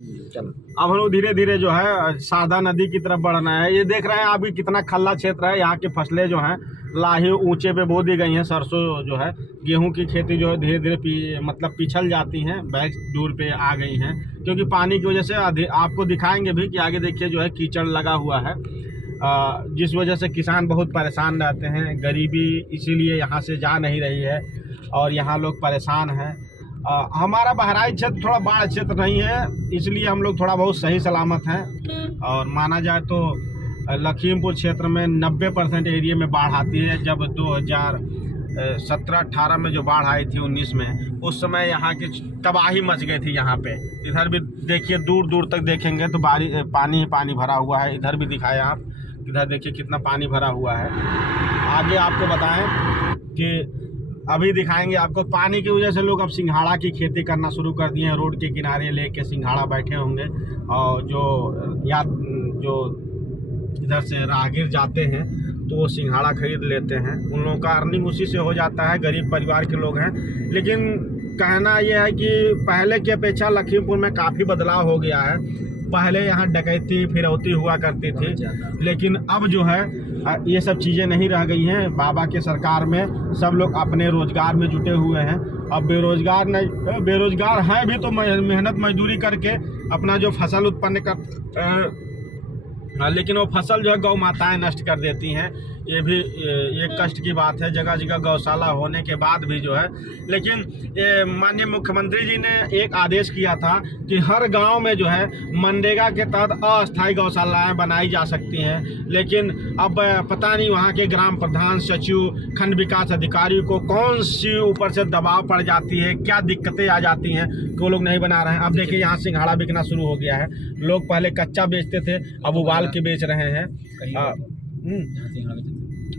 चलो अब हम लोग धीरे धीरे जो है शारदा नदी की तरफ बढ़ना है। ये देख रहे हैं आप, कितना खल्ला क्षेत्र है। यहाँ की फसलें जो हैं लाही ऊंचे पे बो दी गई हैं। सरसों जो है, गेहूं की खेती जो है धीरे धीरे मतलब पिछल जाती हैं, बैक दूर पे आ गई हैं, क्योंकि पानी की वजह से। आपको दिखाएंगे भी कि आगे देखिए जो है कीचड़ लगा हुआ है, जिस वजह से किसान बहुत परेशान रहते हैं। गरीबी इसीलिए यहाँ से जा नहीं रही है और यहाँ लोग परेशान हैं। हमारा बहराइच क्षेत्र थोड़ा बाढ़ क्षेत्र नहीं है, इसलिए हम लोग थोड़ा बहुत सही सलामत हैं। और माना जाए तो लखीमपुर क्षेत्र में 90% एरिया में बाढ़ आती है। जब 2017-18 में जो बाढ़ आई थी, 19 में, उस समय यहाँ की तबाही मच गई थी। यहाँ पे इधर भी देखिए, दूर दूर तक देखेंगे तो पानी ही पानी भरा हुआ है। इधर भी दिखाएं आप, इधर देखिए कितना पानी भरा हुआ है। आगे आपको बताएं कि अभी दिखाएंगे आपको, पानी की वजह से लोग अब सिंघाड़ा की खेती करना शुरू कर दिए हैं। रोड के किनारे लेके सिंघाड़ा बैठे होंगे, और जो इधर से राहगीर जाते हैं तो वो सिंघाड़ा खरीद लेते हैं। उन लोगों का अर्निंग उसी से हो जाता है। गरीब परिवार के लोग हैं। लेकिन कहना यह है कि पहले की अपेक्षा लखीमपुर में काफ़ी बदलाव हो गया है। पहले यहाँ डकैती फिरौती हुआ करती थी, लेकिन अब जो है ये सब चीज़ें नहीं रह गई हैं। बाबा के सरकार में सब लोग अपने रोजगार में जुटे हुए हैं। अब बेरोजगार हैं भी तो मेहनत मजदूरी करके अपना जो फसल उत्पन्न कर, लेकिन वो फसल जो है गौ माताएँ नष्ट कर देती हैं। ये भी एक कष्ट की बात है, जगह जगह गौशाला होने के बाद भी जो है। लेकिन माननीय मुख्यमंत्री जी ने एक आदेश किया था कि हर गांव में जो है मनरेगा के तहत अस्थायी गौशालाएं बनाई जा सकती हैं। लेकिन अब पता नहीं वहां के ग्राम प्रधान, सचिव, खंड विकास अधिकारी को कौन सी ऊपर से दबाव पड़ जाती है, क्या दिक्कतें आ जाती हैं कि वो लोग नहीं बना रहे हैं। अब देखिए यहाँ सिंघाड़ा बिकना शुरू हो गया है। लोग पहले कच्चा बेचते थे, अब उबाल के बेच रहे हैं।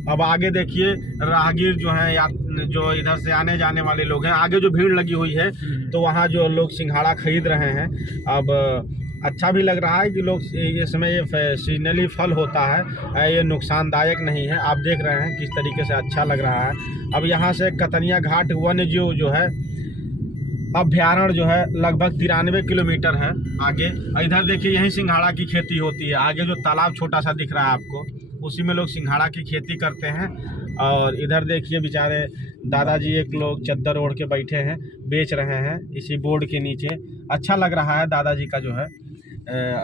अब आगे देखिए राहगीर जो हैं या जो इधर से आने जाने वाले लोग हैं, आगे जो भीड़ लगी हुई है तो वहाँ जो लोग सिंघाड़ा खरीद रहे हैं। अब अच्छा भी लग रहा है कि लोग इस समय ये सीजनली फल होता है, ये नुकसानदायक नहीं है। आप देख रहे हैं किस तरीके से अच्छा लग रहा है। अब यहाँ से कतनिया घाट वन्य जीव जो है अभ्यारण्य जो है लगभग 93 किलोमीटर है आगे। इधर देखिए यहीं सिंघाड़ा की खेती होती है। आगे जो तालाब छोटा सा दिख रहा है आपको, उसी में लोग सिंघाड़ा की खेती करते हैं। और इधर देखिए बेचारे दादाजी एक लोग चद्दर ओढ़ के बैठे हैं, बेच रहे हैं इसी बोर्ड के नीचे। अच्छा लग रहा है, दादाजी का जो है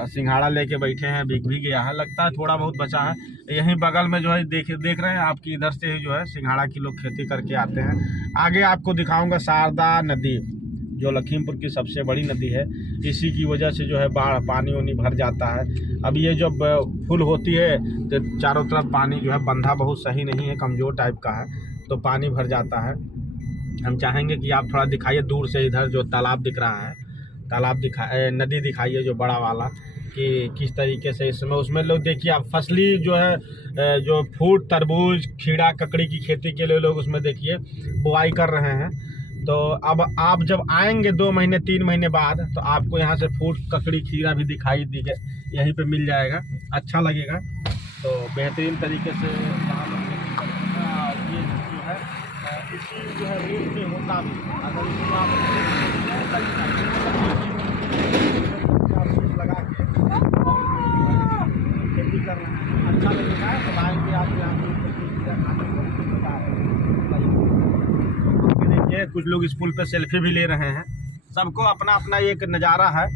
सिंघाड़ा लेके बैठे हैं। बिक भी गया है, लगता है थोड़ा बहुत बचा है। यहीं बगल में जो है देख रहे हैं आपकी, इधर से ही जो है सिंघाड़ा की लोग खेती करके आते हैं। आगे आपको दिखाऊंगा शारदा नदी, जो लखीमपुर की सबसे बड़ी नदी है। इसी की वजह से जो है बाढ़ पानी वानी भर जाता है। अब ये जब फुल होती है तो चारों तरफ पानी जो है, बंधा बहुत सही नहीं है, कमज़ोर टाइप का है, तो पानी भर जाता है। हम चाहेंगे कि आप थोड़ा दिखाइए दूर से, इधर जो तालाब दिख रहा है, तालाब नदी दिखाइए जो बड़ा वाला, कि किस तरीके से इस समय उसमें लोग देखिए आप फसली जो है जो फूट, तरबूज, खीरा, ककड़ी की खेती के लिए लोग उसमें देखिए बुआई कर रहे हैं। तो अब आप जब आएंगे 2 महीने 3 महीने बाद, तो आपको यहाँ से फूट, ककड़ी, खीरा भी दिखाई देगा, यहीं पे मिल जाएगा, अच्छा लगेगा। तो बेहतरीन तरीके से ये जो है इसी जो है रेट पे होता भी, अगर इसको आप लगा के खेती कर रहे हैं, अच्छा लगेगा। तो आएंगे आप यहाँ कुछ लोग इस पुल पे सेल्फी भी ले रहे हैं। सबको अपना अपना एक नज़ारा है।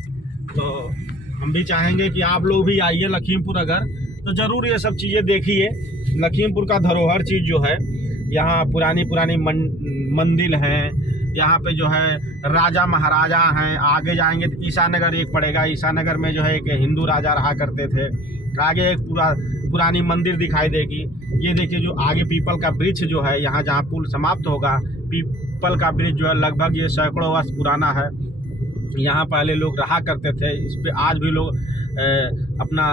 तो हम भी चाहेंगे कि आप लोग भी आइए लखीमपुर, अगर तो ज़रूर ये सब चीज़ें देखिए। लखीमपुर का धरोहर चीज़ जो है, यहाँ पुरानी मंदिर हैं, यहाँ पे जो है राजा महाराजा हैं। आगे जाएंगे तो ईसानगर एक पड़ेगा, ईसानगर में जो है एक हिंदू राजा रहा करते थे। आगे एक पुरानी मंदिर दिखाई देगी। ये देखिए जो आगे पीपल का वृक्ष जो है, यहाँ जहाँ पुल समाप्त होगा, पीपल का वृक्ष जो है लगभग ये सैकड़ों वर्ष पुराना है। यहाँ पहले लोग रहा करते थे। इस पे आज भी लोग अपना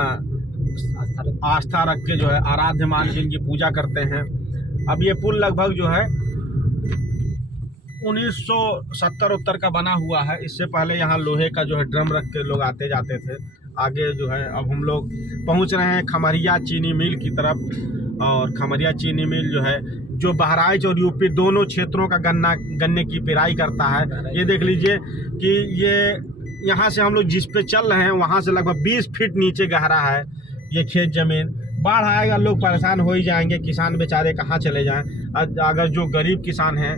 आस्था रख के जो है आराध्य मान के इनकी पूजा करते हैं। अब ये पुल लगभग जो है 1970-71 का बना हुआ है। इससे पहले यहाँ लोहे का जो है ड्रम रख के लोग आते जाते थे। आगे जो है अब हम लोग पहुँच रहे हैं खमरिया चीनी मिल की तरफ। और खमरिया चीनी मिल जो है, जो बहराइच और यूपी दोनों क्षेत्रों का गन्ने की पेराई करता है। ये देख लीजिए कि ये यहाँ से हम लोग जिस पे चल रहे हैं वहाँ से लगभग 20 फीट नीचे गहरा है ये खेत ज़मीन। बाढ़ आएगा, लोग परेशान हो ही जाएंगे, किसान बेचारे कहाँ चले जाएं। अगर जो गरीब किसान हैं,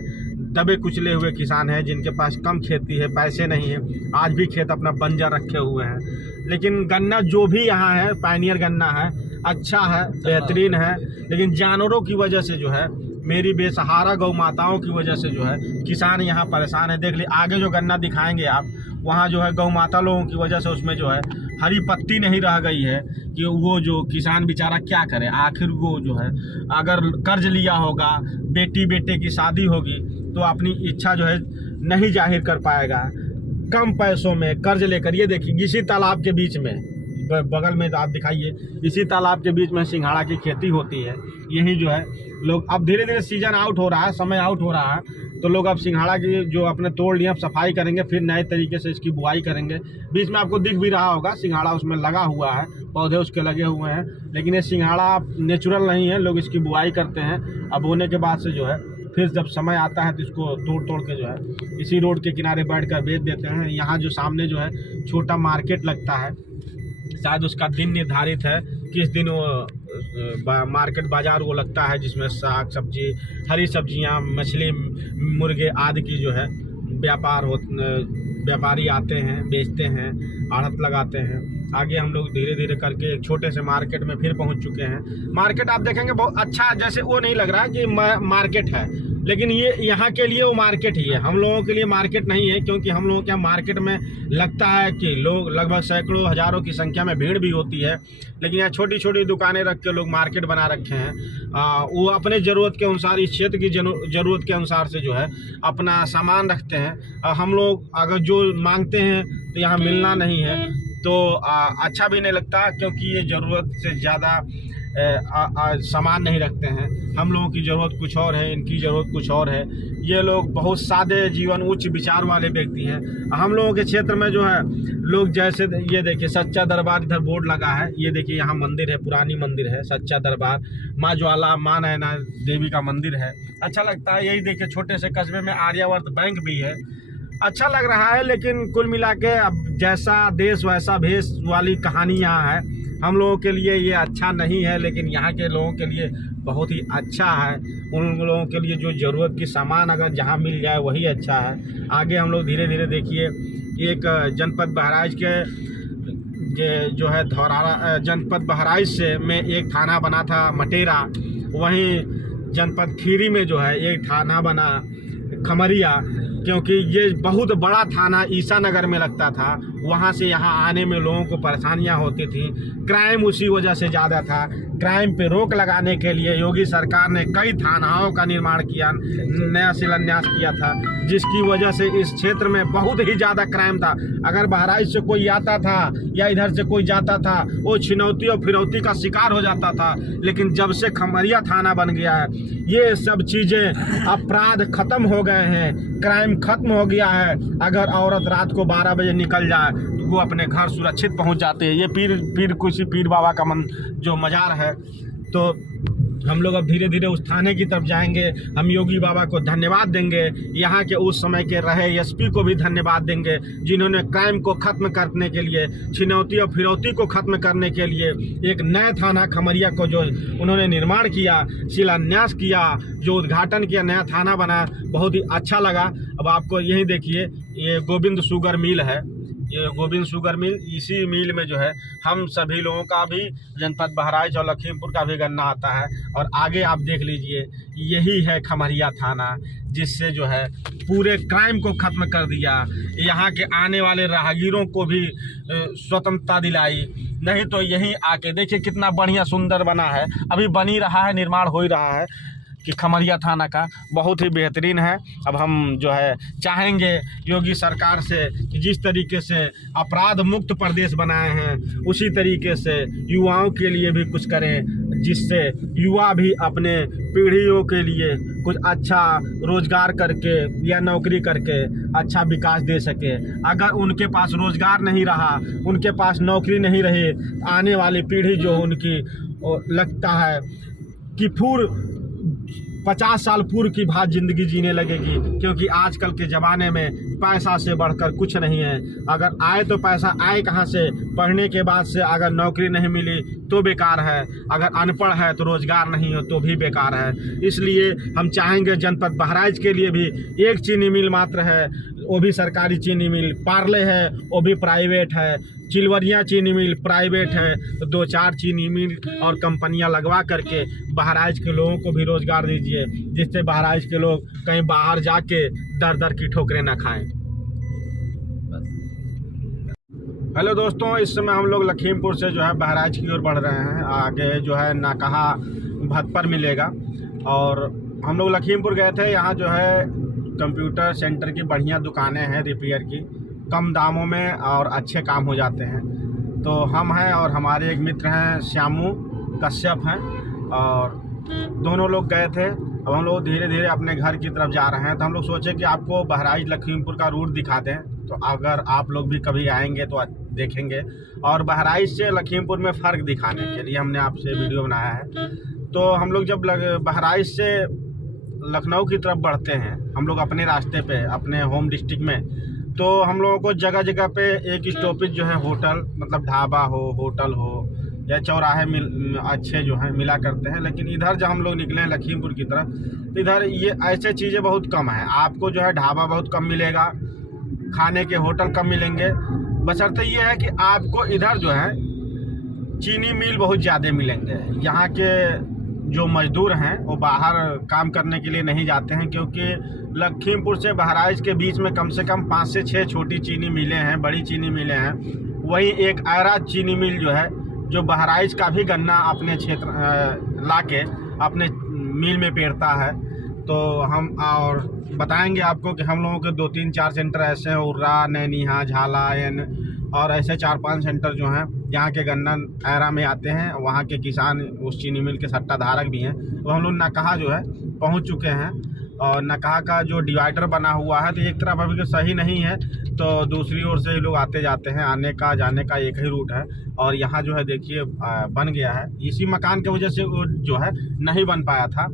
दबे कुचले हुए किसान हैं, जिनके पास कम खेती है, पैसे नहीं है, आज भी खेत अपना बंजर रखे हुए हैं। लेकिन गन्ना जो भी यहाँ है, पायनियर गन्ना है, अच्छा है, बेहतरीन है। लेकिन जानवरों की वजह से जो है, मेरी बेसहारा गौ माताओं की वजह से जो है किसान यहाँ परेशान है। देख ली आगे जो गन्ना दिखाएंगे आप, वहाँ जो है गौ माता लोगों की वजह से उसमें जो है हरी पत्ती नहीं रह गई है कि वो जो किसान बेचारा क्या करे। आखिर वो जो है अगर कर्ज लिया होगा, बेटी बेटे की शादी होगी, तो अपनी इच्छा जो है नहीं जाहिर कर पाएगा। कम पैसों में कर्ज लेकर, ये देखिए इसी तालाब के बीच में, बगल में आप दिखाइए, इसी तालाब के बीच में सिंघाड़ा की खेती होती है। यही जो है लोग, अब धीरे धीरे सीजन आउट हो रहा है, समय आउट हो रहा है, तो लोग अब सिंघाड़ा की जो अपने तोड़ लिए, अब सफाई करेंगे, फिर नए तरीके से इसकी बुआई करेंगे। बीच में आपको दिख भी रहा होगा सिंघाड़ा उसमें लगा हुआ है, पौधे उसके लगे हुए हैं। लेकिन ये सिंघाड़ा नेचुरल नहीं है, लोग इसकी बुआई करते हैं। अब बोने के बाद से जो है फिर जब समय आता है तो इसको तोड़ तोड़ के जो है इसी रोड के किनारे बैठ कर बेच देते हैं। यहाँ जो सामने जो है छोटा मार्केट लगता है, शायद उसका दिन निर्धारित है किस दिन वो मार्केट बाज़ार वो लगता है, जिसमें साग सब्जी, हरी सब्जियां, मछली, मुर्गे आदि की जो है व्यापारी आते हैं, बेचते हैं, आढ़त लगाते हैं। आगे हम लोग धीरे धीरे करके एक छोटे से मार्केट में फिर पहुंच चुके हैं। मार्केट आप देखेंगे बहुत अच्छा, जैसे वो नहीं लग रहा कि मार्केट है, लेकिन ये यहाँ के लिए वो मार्केट ही है। हम लोगों के लिए मार्केट नहीं है, क्योंकि हम लोगों के मार्केट में लगता है कि लोग लगभग सैकड़ों हज़ारों की संख्या में भीड़ भी होती है। लेकिन यहाँ छोटी छोटी दुकानें रख के लोग मार्केट बना रखे हैं। वो अपने ज़रूरत के अनुसार, इस क्षेत्र की ज़रूरत के अनुसार से जो है अपना सामान रखते हैं। हम लोग अगर जो मांगते हैं तो यहाँ मिलना नहीं है, तो अच्छा भी नहीं लगता, क्योंकि ये ज़रूरत से ज़्यादा सामान नहीं रखते हैं। हम लोगों की ज़रूरत कुछ और है, इनकी ज़रूरत कुछ और है। ये लोग बहुत सादे जीवन, उच्च विचार वाले व्यक्ति हैं। हम लोगों के क्षेत्र में जो है लोग, जैसे ये देखिए सच्चा दरबार, इधर बोर्ड लगा है, ये देखिए यहाँ मंदिर है, पुरानी मंदिर है सच्चा दरबार। माँ ज्वाला, माँ नैना देवी का मंदिर है, अच्छा लगता है। यही देखिए छोटे से कस्बे में आर्यावर्त बैंक भी है, अच्छा लग रहा है। लेकिन कुल मिला के अब जैसा देश वैसा भेष वाली कहानी यहाँ है। हम लोगों के लिए ये अच्छा नहीं है, लेकिन यहाँ के लोगों के लिए बहुत ही अच्छा है। उन लोगों के लिए जो ज़रूरत की सामान अगर जहाँ मिल जाए वही अच्छा है। आगे हम लोग धीरे धीरे देखिए, एक जनपद बहराइच के जो है धौरारा, जनपद बहराइच से में एक थाना बना था मटेरा, वहीं जनपद खीरी में जो है एक थाना बना खमरिया, क्योंकि ये बहुत बड़ा थाना ईसानगर में लगता था। वहाँ से यहाँ आने में लोगों को परेशानियाँ होती थी, क्राइम उसी वजह से ज़्यादा था। क्राइम पे रोक लगाने के लिए योगी सरकार ने कई थानाओं का निर्माण किया, नया शिलान्यास किया था, जिसकी वजह से इस क्षेत्र में बहुत ही ज़्यादा क्राइम था। अगर बहराइच से कोई आता था या इधर से कोई जाता था, वो छिनौती और फिरौती का शिकार हो जाता था। लेकिन जब से खमरिया थाना बन गया है, ये सब चीज़ें, अपराध खत्म हो गए हैं, क्राइम खत्म हो गया है। अगर औरत रात को 12 बजे निकल जाए तो वो अपने घर सुरक्षित पहुंच जाते हैं। ये पीर बाबा का जो मज़ार है, तो हम लोग अब धीरे धीरे उस थाने की तरफ जाएंगे। हम योगी बाबा को धन्यवाद देंगे, यहाँ के उस समय के रहे एसपी को भी धन्यवाद देंगे, जिन्होंने क्राइम को ख़त्म करने के लिए, छिनौती और फिरौती को ख़त्म करने के लिए एक नया थाना खमरिया को जो उन्होंने निर्माण किया, शिलान्यास किया, जो उद्घाटन किया, नया थाना बना, बहुत ही अच्छा लगा। अब आपको यही देखिए, ये गोविंद शुगर मिल है, ये गोविंद शुगर मिल, इसी मिल में जो है हम सभी लोगों का भी, जनपद बहराइच और लखीमपुर का भी गन्ना आता है। और आगे आप देख लीजिए, यही है खमरिया थाना, जिससे जो है पूरे क्राइम को ख़त्म कर दिया, यहाँ के आने वाले राहगीरों को भी स्वतंत्रता दिलाई। नहीं तो यहीं आके देखिए कितना बढ़िया सुंदर बना है, अभी बन ही रहा है, निर्माण हो ही रहा है कि खमरिया थाना का बहुत ही बेहतरीन है। अब हम जो है चाहेंगे योगी सरकार से कि जिस तरीके से अपराध मुक्त प्रदेश बनाए हैं, उसी तरीके से युवाओं के लिए भी कुछ करें, जिससे युवा भी अपने पीढ़ियों के लिए कुछ अच्छा रोजगार करके या नौकरी करके अच्छा विकास दे सके। अगर उनके पास रोजगार नहीं रहा, उनके पास नौकरी नहीं रही, आने वाली पीढ़ी जो उनकी लगता है कि 50 साल पूर्व की बात ज़िंदगी जीने लगेगी, क्योंकि आजकल के ज़माने में पैसा से बढ़कर कुछ नहीं है। अगर आए तो पैसा आए कहाँ से, पढ़ने के बाद से अगर नौकरी नहीं मिली तो बेकार है, अगर अनपढ़ है तो रोज़गार नहीं हो तो भी बेकार है। इसलिए हम चाहेंगे जनपद बहराइच के लिए भी एक चीनी मिल मात्र है, वो भी सरकारी चीनी मिल। पार्ले है वो भी प्राइवेट है, चिलवरिया चीनी मिल प्राइवेट है। तो 2-4 चीनी मिल और कंपनियां लगवा करके बहराइच के लोगों को भी रोज़गार दीजिए, जिससे बहराइच के लोग कहीं बाहर जाके दर दर की ठोकरें ना खाएं। हेलो दोस्तों, इस समय हम लोग लखीमपुर से जो है बहराइच की ओर बढ़ रहे हैं। आगे जो है नकहा भदपर मिलेगा, और हम लोग लखीमपुर गए थे। यहाँ जो है कंप्यूटर सेंटर की बढ़िया दुकानें हैं रिपेयर की, कम दामों में और अच्छे काम हो जाते हैं। तो हम हैं और हमारे एक मित्र हैं श्यामू कश्यप हैं, और दोनों लोग गए थे। अब हम लोग धीरे धीरे अपने घर की तरफ जा रहे हैं। तो हम लोग सोचे कि आपको बहराइच लखीमपुर का रूट दिखा दें, तो अगर आप लोग भी कभी आएंगे तो देखेंगे। और बहराइच से लखीमपुर में फ़र्क दिखाने के लिए हमने आपसे वीडियो बनाया है। तो हम लोग जब बहराइच से लखनऊ की तरफ बढ़ते हैं, हम लोग अपने रास्ते पे अपने होम डिस्ट्रिक्ट में, तो हम लोगों को जगह जगह पे एक स्टॉपेज जो है होटल, मतलब ढाबा हो, होटल हो या चौराहे अच्छे जो हैं मिला करते हैं। लेकिन इधर जब हम लोग निकले हैं लखीमपुर की तरफ, तो इधर ये ऐसे चीज़ें बहुत कम है। आपको जो है ढाबा बहुत कम मिलेगा, खाने के होटल कम मिलेंगे। बशर्ते ये है कि आपको इधर जो है चीनी मिल बहुत ज़्यादा मिलेंगे। यहाँ के जो मजदूर हैं वो बाहर काम करने के लिए नहीं जाते हैं, क्योंकि लखीमपुर से बहराइच के बीच में कम से कम 5 से 6 छोटी चीनी मिलें हैं, बड़ी चीनी मिलें हैं। वहीं एक आयरा चीनी मिल जो है, जो बहराइच का भी गन्ना अपने क्षेत्र लाके अपने मिल में पेरता है। तो हम और बताएंगे आपको कि हम लोगों के 2-3-4 सेंटर ऐसे हैं, उर्रा, नैनीहा, झालायन, और ऐसे 4-5 सेंटर जो हैं जहाँ के गन्ना आयरा में आते हैं। वहाँ के किसान उस चीनी मिल के सट्टा धारक भी हैं। तो हम लोग नकहा जो है पहुँच चुके हैं, और नकहा का जो डिवाइडर बना हुआ है, तो एक तरफ अभी तो सही नहीं है, तो दूसरी ओर से ही लोग आते जाते हैं। आने का जाने का एक ही रूट है। और यहाँ जो है देखिए बन गया है। इसी मकान की वजह से वो जो है नहीं बन पाया था,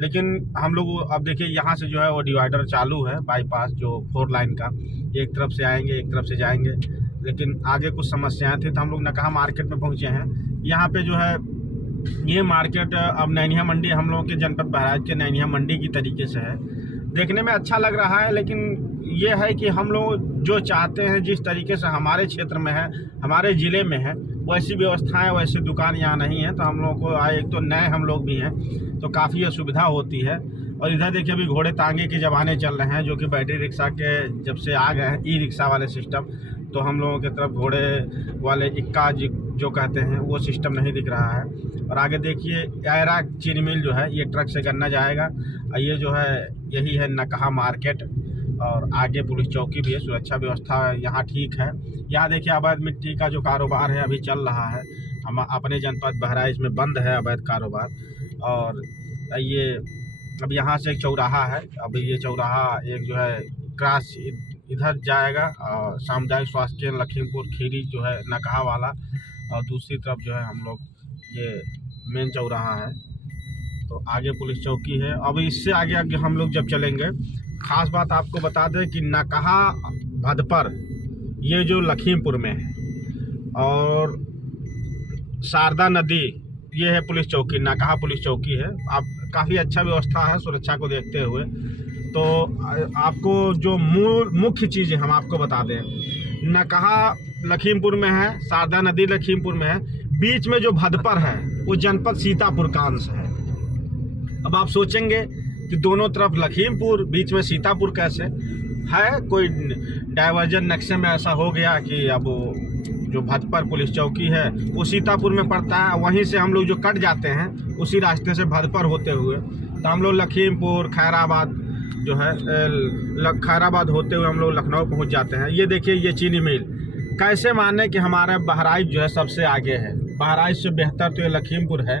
लेकिन हम लोग अब देखिए यहाँ से जो है वो डिवाइडर चालू है, बाईपास जो 4 लाइन का। एक तरफ से आएंगे, एक तरफ से जाएंगे, लेकिन आगे कुछ समस्याएं थी। तो हम लोग नकहा मार्केट में पहुँचे हैं। यहाँ पे जो है ये मार्केट अब नैनीहा मंडी, हम लोगों के जनपद बहराइच के नैनीहा मंडी की तरीके से है। देखने में अच्छा लग रहा है, लेकिन ये है कि हम लोग जो चाहते हैं, जिस तरीके से हमारे क्षेत्र में है, हमारे ज़िले में है, वैसी व्यवस्थाएं, वैसी दुकान यहाँ नहीं है। तो हम लोगों को एक तो नए हम लोग भी हैं, तो काफ़ी असुविधा होती है। और इधर देखिए अभी घोड़े तांगे के ज़माने चल रहे हैं, जो कि बैटरी रिक्शा के जब से आ गए हैं, ई रिक्शा वाले सिस्टम, तो हम लोगों की तरफ घोड़े वाले इक्का जो कहते हैं वो सिस्टम नहीं दिख रहा है। और आगे देखिए आयरा चीनी मिल जो है, ये ट्रक से गन्ना जाएगा। ये जो है यही है नकहा मार्केट, और आगे पुलिस चौकी भी है। सुरक्षा व्यवस्था यहाँ ठीक है। यहाँ देखिए अवैध मिट्टी का जो कारोबार है अभी चल रहा है। हम अपने जनपद बहराइच में बंद है अवैध कारोबार। और ये अब यहाँ से एक चौराहा है, अभी ये चौराहा एक जो है क्रॉस इधर जाएगा, और सामुदायिक स्वास्थ्य केंद्र लखीमपुर खीरी जो है नकहा वाला, और दूसरी तरफ जो है हम लोग ये मेन चौराहा है। तो आगे पुलिस चौकी है। अब इससे आगे हम लोग जब चलेंगे, ख़ास बात आपको बता दें कि नकहा भदपर ये जो लखीमपुर में है, और शारदा नदी ये है पुलिस चौकी, नकहा पुलिस चौकी है। आप काफ़ी अच्छा व्यवस्था है सुरक्षा को देखते हुए। तो आपको जो मुख्य चीज़ें हम आपको बता दें, नकहा लखीमपुर में है, शारदा नदी लखीमपुर में है, बीच में जो भदपर है वो जनपद सीतापुर का अंश है। अब आप सोचेंगे कि दोनों तरफ लखीमपुर, बीच में सीतापुर कैसे है? कोई डाइवर्जन नक्शे में ऐसा हो गया कि अब जो भदपर पुलिस चौकी है वो सीतापुर में पड़ता है, वहीं से हम लोग जो कट जाते हैं उसी रास्ते से भदपर होते हुए, तो हम लोग लखीमपुर खैराबाद जो है खैराबाद होते हुए हम लोग लखनऊ पहुंच जाते हैं। ये देखिए ये चीनी मिल, कैसे माने कि हमारा बहराइच जो है सबसे आगे है। बहराइच से बेहतर तो ये लखीमपुर है।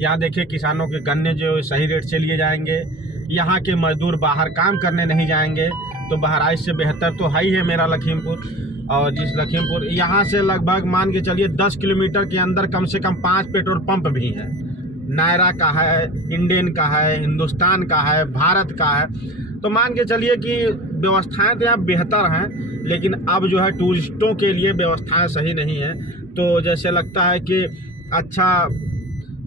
यहाँ देखिए किसानों के गन्ने जो सही रेट से लिए जाएंगे, यहाँ के मजदूर बाहर काम करने नहीं जाएंगे, तो बहराइच से बेहतर तो है ही है मेरा लखीमपुर। और जिस लखीमपुर यहाँ से लगभग मान के चलिए 10 किलोमीटर के अंदर कम से कम 5 पेट्रोल पंप भी हैं। नायरा का है, इंडियन का है, हिंदुस्तान का है, भारत का है। तो मान के चलिए कि व्यवस्थाएं तो यहाँ बेहतर हैं, लेकिन अब जो है टूरिस्टों के लिए व्यवस्थाएं सही नहीं है। तो जैसे लगता है कि अच्छा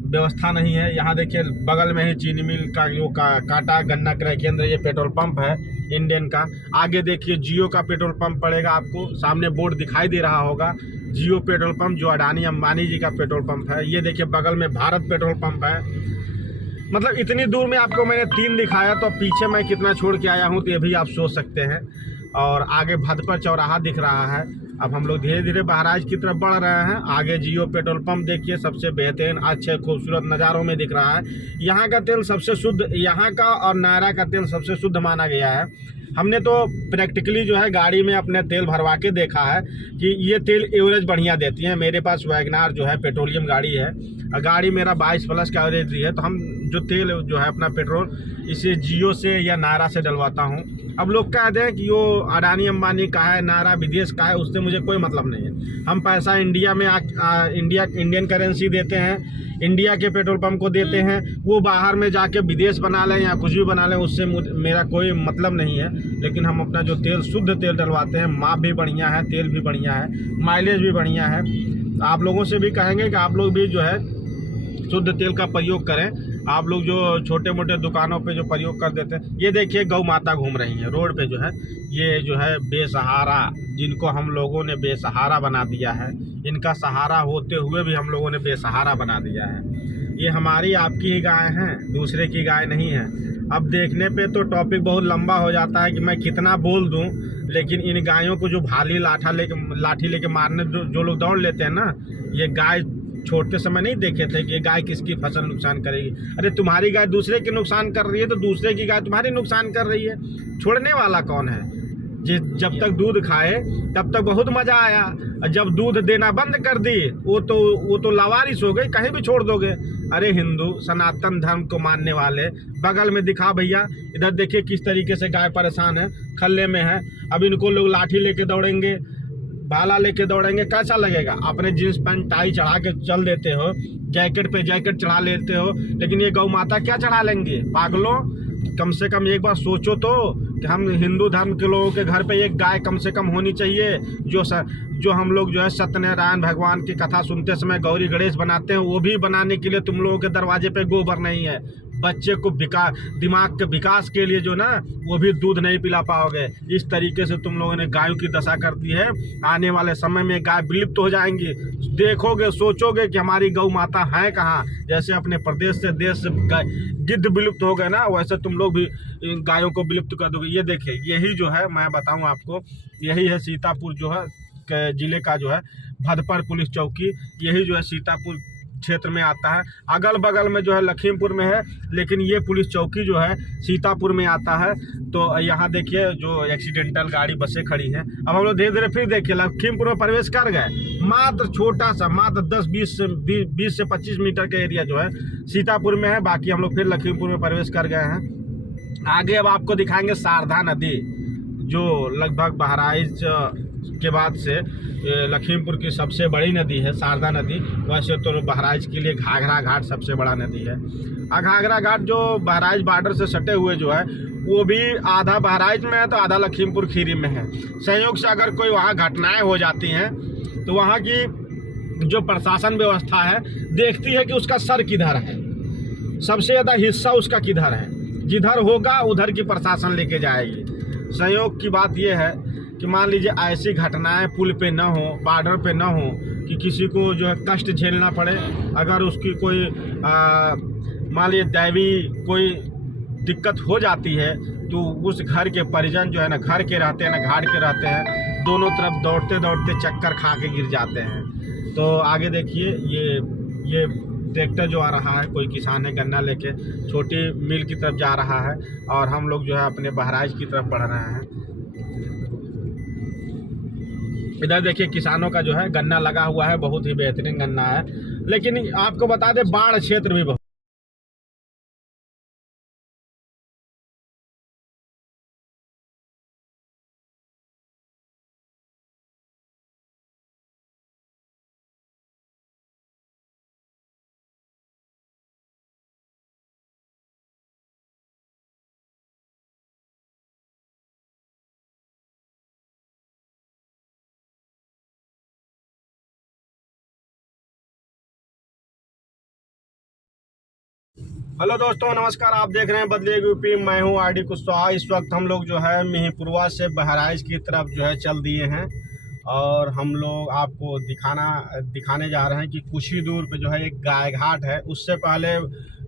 व्यवस्था नहीं है। यहाँ देखिए बगल में ही चीनी मिल का जो काटा गन्ना क्रय केंद्र, ये पेट्रोल पंप है इंडियन का। आगे देखिए जियो का पेट्रोल पंप पड़ेगा आपको, सामने बोर्ड दिखाई दे रहा होगा, जियो पेट्रोल पंप, जो अडानी अंबानी जी का पेट्रोल पंप है। ये देखिए बगल में भारत पेट्रोल पंप है। मतलब इतनी दूर में आपको मैंने 3 दिखाया, तो पीछे मैं कितना छोड़ के आया हूँ तो ये भी आप सोच सकते हैं। और आगे भदपर चौराहा दिख रहा है। अब हम लोग धीरे धीरे बहराइच की तरफ बढ़ रहे हैं। आगे जियो पेट्रोल पंप देखिए, सबसे बेहतरीन अच्छे खूबसूरत नज़ारों में दिख रहा है। यहाँ का तेल सबसे शुद्ध, यहाँ का और नायरा का तेल सबसे शुद्ध माना गया है। हमने तो प्रैक्टिकली जो है गाड़ी में अपने तेल भरवा के देखा है कि ये तेल एवरेज बढ़िया देती है। मेरे पास वैगनार जो है पेट्रोलियम गाड़ी है, गाड़ी मेरा 22 प्लस का एवरेज दी है। तो हम जो तेल जो है अपना पेट्रोल इसे जियो से या नायरा से डलवाता हूँ। अब लोग कहते हैं कि वो अडानी अंबानी का है, नायरा विदेश का है, उससे मुझे कोई मतलब नहीं है। हम पैसा इंडिया में इंडियन करेंसी देते हैं, इंडिया के पेट्रोल पंप को देते हैं। वो बाहर में जाके विदेश बना लें या कुछ भी बना लें, उससे मेरा कोई मतलब नहीं है। लेकिन हम अपना जो तेल शुद्ध तेल डलवाते हैं, माप भी बढ़िया है, तेल भी बढ़िया है, माइलेज भी बढ़िया है। आप लोगों से भी कहेंगे कि आप लोग भी जो है शुद्ध तेल का प्रयोग करें। आप लोग जो छोटे मोटे दुकानों पे जो प्रयोग कर देते हैं, ये देखिए गौ माता घूम रही है रोड पे जो है, ये जो है बेसहारा, जिनको हम लोगों ने बेसहारा बना दिया है, इनका सहारा होते हुए भी हम लोगों ने बेसहारा बना दिया है। ये हमारी आपकी ही गाय हैं, दूसरे की गाय नहीं है। अब देखने पे तो टॉपिक बहुत लंबा हो जाता है कि मैं कितना बोल दूं, लेकिन इन गायों को जो भाली लाठी लेके मारने जो लोग दौड़ लेते हैं ना, ये गाय छोटे समय नहीं देखे थे कि ये गाय किसकी फसल नुकसान करेगी। अरे तुम्हारी गाय दूसरे की नुकसान कर रही है, तो दूसरे की गाय तुम्हारी नुकसान कर रही है। छोड़ने वाला कौन है? जब तक दूध खाए तब तक बहुत मजा आया, और जब दूध देना बंद कर दी वो तो लावारिस हो गई, कहीं भी छोड़ दोगे। अरे हिंदू सनातन धर्म को मानने वाले, बगल में दिखा भैया, इधर देखिए किस तरीके से गाय परेशान है, खल्ले में है। अब इनको लोग लाठी लेके दौड़ेंगे, भाला लेके दौड़ेंगे, कैसा लगेगा? अपने जींस पैंट टाई चढ़ा के चल देते हो, जैकेट पे जैकेट चढ़ा लेते हो, लेकिन ये गौ माता क्या चढ़ा लेंगे? पागलों, कम से कम एक बार सोचो तो कि हम हिंदू धर्म के लोगों के घर पे एक गाय कम से कम होनी चाहिए। जो हम लोग जो है सत्यनारायण भगवान की कथा सुनते समय गौरी गणेश बनाते हैं, वो भी बनाने के लिए तुम लोगों के दरवाजे पे गोबर नहीं है। बच्चे को दिमाग के विकास के लिए जो ना, वो भी दूध नहीं पिला पाओगे। इस तरीके से तुम लोगों ने गायों की दशा कर दी है। आने वाले समय में गाय विलुप्त हो जाएंगी। देखोगे, सोचोगे कि हमारी गौ माता है कहाँ। जैसे अपने प्रदेश से देश से गिद्ध विलुप्त हो गए ना, वैसे तुम लोग भी गायों को विलुप्त कर दोगे। ये देखिए, यही जो है मैं बताऊं आपको, यही है सीतापुर जो है जिले का जो है भदपर पुलिस चौकी। यही जो है सीतापुर क्षेत्र में आता है। अगल बगल में जो है लखीमपुर में है, लेकिन ये पुलिस चौकी जो है सीतापुर में आता है। तो यहाँ देखिए जो एक्सीडेंटल गाड़ी बसें खड़ी हैं। अब हम लोग धीरे धीरे फिर देखिए लखीमपुर में प्रवेश कर गए। मात्र छोटा सा, मात्र 20 से 25 मीटर का एरिया जो है सीतापुर में है। बाकी हम लोग फिर लखीमपुर में प्रवेश कर गए हैं। आगे अब आपको दिखाएंगे शारदा नदी, जो लगभग बहराइच के बाद से लखीमपुर की सबसे बड़ी नदी है शारदा नदी। वैसे तो बहराइच के लिए घाघरा घाट सबसे बड़ा नदी है। घाघरा घाट जो बहराइच बॉर्डर से सटे हुए जो है, वो भी आधा बहराइच में है तो आधा लखीमपुर खीरी में है। संयोग से अगर कोई वहाँ घटनाएं हो जाती हैं तो वहाँ की जो प्रशासन व्यवस्था है देखती है कि उसका सर किधर है, सबसे ज़्यादा हिस्सा उसका किधर है। जिधर होगा उधर की प्रशासन लेके जाएगी। संयोग की बात यह है कि मान लीजिए ऐसी घटनाएं पुल पे न हो, बॉर्डर पे न हो कि किसी को जो है कष्ट झेलना पड़े। अगर उसकी कोई मान लीजिए दैवी कोई दिक्कत हो जाती है तो उस घर के परिजन जो है ना घर के रहते हैं ना घाट के रहते हैं, दोनों तरफ दौड़ते दौड़ते चक्कर खा के गिर जाते हैं। तो आगे देखिए ये ट्रैक्टर जो आ रहा है, कोई किसान है गन्ना लेके छोटी मिल की तरफ जा रहा है, और हम लोग जो है अपने बहराइच की तरफ बढ़ रहे हैं। इधर देखिए किसानों का जो है गन्ना लगा हुआ है, बहुत ही बेहतरीन गन्ना है। लेकिन आपको बता दें बाढ़ क्षेत्र भी बहुत हेलो दोस्तों, नमस्कार। आप देख रहे हैं बदलेगी यूपी। मैं हूं आरडी कुशवाहा। इस वक्त हम लोग जो है मिहींपुरवा से बहराइच की तरफ जो है चल दिए हैं और हम लोग आपको दिखाने जा रहे हैं कि कुछ ही दूर पे जो है एक गाय घाट है। उससे पहले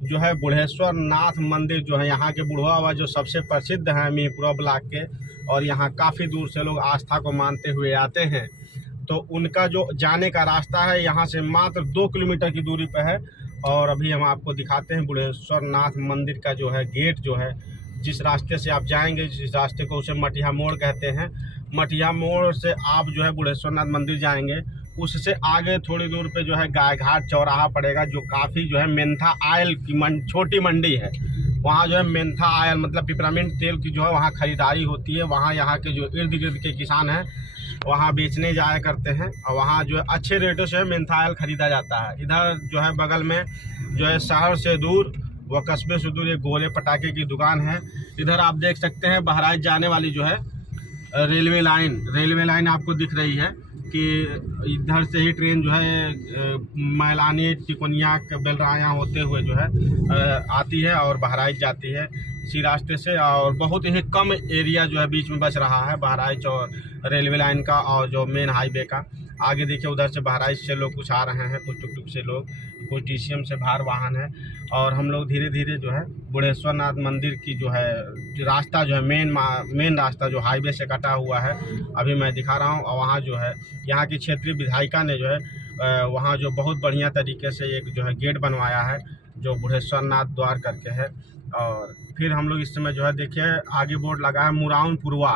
जो है बुढ़ेश्वर नाथ मंदिर जो है यहाँ के बुढ़वा जो सबसे प्रसिद्ध है मिहींपुरवा ब्लॉक के, और यहाँ काफ़ी दूर से लोग आस्था को मानते हुए आते हैं। तो उनका जो जाने का रास्ता है यहाँ से मात्र 2 किलोमीटर की दूरी पर है। और अभी हम आपको दिखाते हैं बुढ़ेश्वर नाथ मंदिर का जो है गेट जो है, जिस रास्ते से आप जाएंगे, जिस रास्ते को उसे मटिया मोड़ कहते हैं। मटिया मोड़ से आप जो है बुढ़ेश्वर नाथ मंदिर जाएंगे, उससे आगे थोड़ी दूर पे जो है गाय घाट चौराहा पड़ेगा, जो काफ़ी जो है मेंथा आयल की छोटी मंडी है। वहाँ जो है मेंथा आयल मतलब पिपरामिंट तेल की जो है वहाँ ख़रीदारी होती है। वहाँ यहाँ के जो इर्द गिर्द के किसान हैं वहाँ बेचने जाया करते हैं और वहाँ जो है अच्छे रेटों से मेंथा आयल ख़रीदा जाता है। इधर जो है बगल में जो है शहर से दूर व कस्बे से दूर एक गोले पटाखे की दुकान है। इधर आप देख सकते हैं बहराइच जाने वाली जो है रेलवे लाइन आपको दिख रही है कि इधर से ही ट्रेन जो है मैलानी तिकोनिया बेलराया होते हुए जो है आती है और बहराइच जाती है इसी रास्ते से। और बहुत ही कम एरिया जो है बीच में बच रहा है बहराइच और रेलवे लाइन का और जो मेन हाईवे का। आगे देखिए उधर से बहराइच से लोग कुछ आ रहे हैं, कुछ टुक से लोग, कुछ DCM से बाहर वाहन है। और हम लोग धीरे धीरे जो है बुढ़ेश्वर नाथ मंदिर की जो है रास्ता जो है मेन रास्ता जो हाईवे से कटा हुआ है अभी मैं दिखा रहा हूँ। और वहाँ जो है यहाँ की क्षेत्रीय विधायिका ने जो है वहाँ जो बहुत बढ़िया तरीके से एक जो है गेट बनवाया है जो बुढ़ेश्वर नाथ द्वार करके है। और फिर हम लोग इस समय जो है देखिए आगे बोर्ड लगा है मुराउनपुरवा।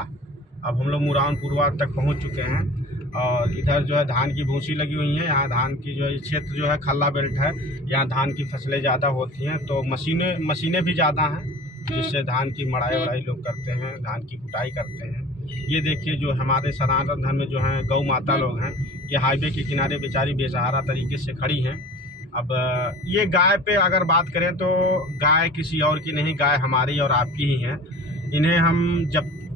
अब हम लोग मुराउनपुरवा तक पहुँच चुके हैं और इधर जो है धान की भूसी लगी हुई है। यहाँ धान की जो है क्षेत्र जो है खल्ला बेल्ट है, यहाँ धान की फसलें ज़्यादा होती हैं तो मशीनें भी ज़्यादा हैं, जिससे धान की मड़ाई लोग करते हैं, धान की कुटाई करते हैं। ये देखिए जो हमारे सनातन धर्म में जो हैं गौ माता लोग हैं, ये हाईवे के किनारे बेचारी बेसहारा तरीके से खड़ी हैं। अब ये गाय पे अगर बात करें तो गाय किसी और की नहीं, गाय हमारी और आपकी ही है। इन्हें हम